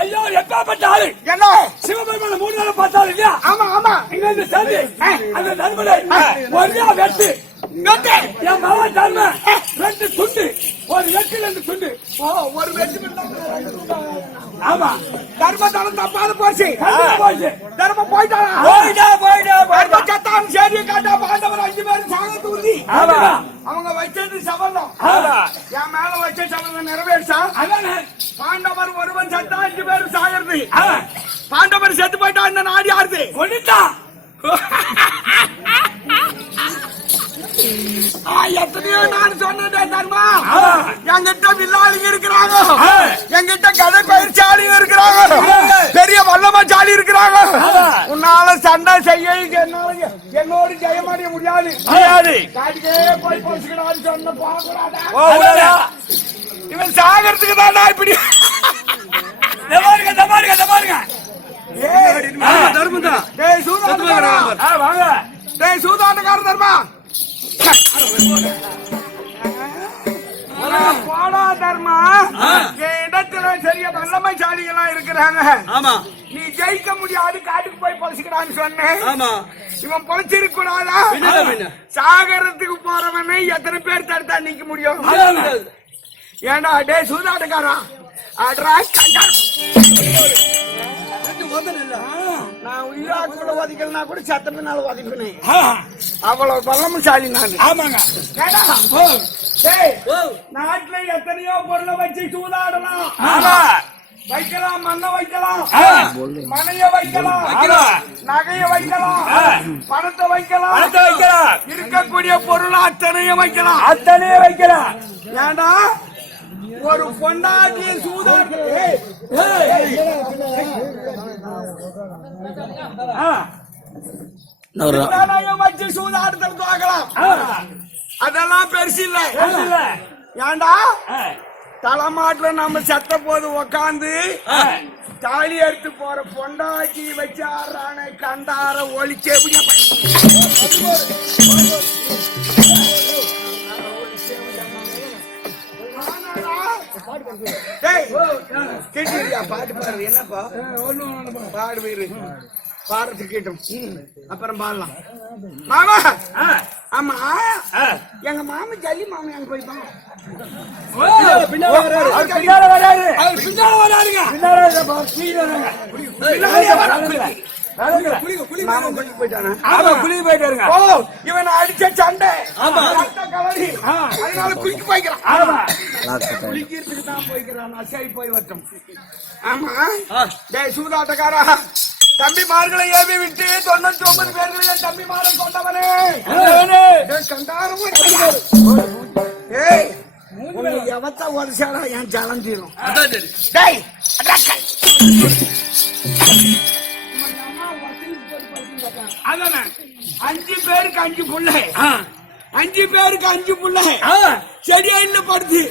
ஐயோ எப்பப்பட்ட ஆளு என்ன சிவபெருமான 3 நாள் பார்த்தாரு இல்லையா? ஆமா ஆமா இங்க இருந்து சேர்ந்து அந்த தர்மனை ஒரே வெட்டு என் மகா தர்ம 2 துண்டு ஒரு வெட்டில இருந்து துண்டு ஒரு வெற்றி ஆமா தர்மத்தாலும் தப்பாத போச்சு போச்சு தர்மம் போயிட்டாரா போயிட்டா சத்தாம் சரி காட்டா பாண்டவர் 5 பேரும் சாகத்து உறுதி அவங்க வச்சது சபதம் என் மேல வச்ச சபதம் நிறைவேற்றா பாண்டவர் ஒருவன் சத்தா 5 பேரும் சாகிறது பாண்டவர் செத்து போயிட்டா இந்த நாடு யாருது கொண்டுட்டா எத்தனையோ நான் சொன்னேன் தர்மா என்கிட்ட வில்லாளிங்க இருக்கிறாங்க என்கிட்ட கதை பயிற்சியாளிங்க இருக்கிறாங்க பெரிய வல்லமாச்சாலி இருக்கிறாங்க உன்னால சண்டை செய்ய என்னோடு ஜெயமடைய முடியாது காட்டுக்கே போய் போச்சுக்கிறான்னு சொன்ன போகக்கூடாதா இவன் சாகறதுக்கு தானா இப்படி சூதாட்டக்கார தர்மா போடா தர்மா என் இடத்துல சரியா வல்லமைசாலிகளா இருக்கிறாங்க நீ ஜெயிக்க முடியாது காட்டுக்கு போய் பொழைச்சுக்கிறான்னு சொன்னேன் இவன் பொழைச்சிருக்க கூடாதா சாகரத்துக்கு போறவனை எத்தனை பேர் தடுத்தா நிக்க முடியும் ஏண்டா டே சூதாட்டக்காரா அட்ரா நான் உயிரா கூட ஒதிக்கலனா கூட சத்தப்பினால ஒதிப்பினேன் அவ்வளவு பலமசாலி நான் ஆமாங்க நாட்டுல எத்தனையோ பொருளை வச்சு சூதாடலாம் வைக்கலாம் மண்ணை வைக்கலாம் மனைய வைக்கலாம் நகைய வைக்கலாம் பணத்தை வைக்கலாம் இருக்கக்கூடிய பொருள் அத்தனையும் வைக்கலாம் ஏண்டா ஒரு பொண்டாட்டி சூதாடி வச்சு சூதாடுறது பார்க்கலாம் அதெல்லாம் பெருசு இல்ல ஏண்டா தலைமாட்டுல நம்ம செத்த போது உக்காந்து தாலி எடுத்து போற பொண்டாட்டி வச்சு ஆடுறான கண்டார ஒளிச்சு பாட்டு பாடுறது என்னப்பா பாடு பாடுறது கேட்டும் அப்புறம் பாடலாம் மாமா ஆமா எங்க மாமா ஜல்லி மாமா எங்க போய்ப்பாங்க இவன் அடிச்ச சண்டை அதனால குளிக்க போய்க்கிறான் குளிக்கிறதுக்கு தான் போய்க்கிறான் சரி போய் வரட்டும் ஆமா டேய் சூதாட்டக்காரா தம்பிமார்களை ஏவி விட்டு 99 பேர்களை தம்பிமாரை கொண்டவனே எவத்த வருஷம் என் ஜலம் தீரும் 5 பேருக்கு 5 புள்ளை 5 பேருக்கு 5 புள்ளை செடியா இல்ல படுத்து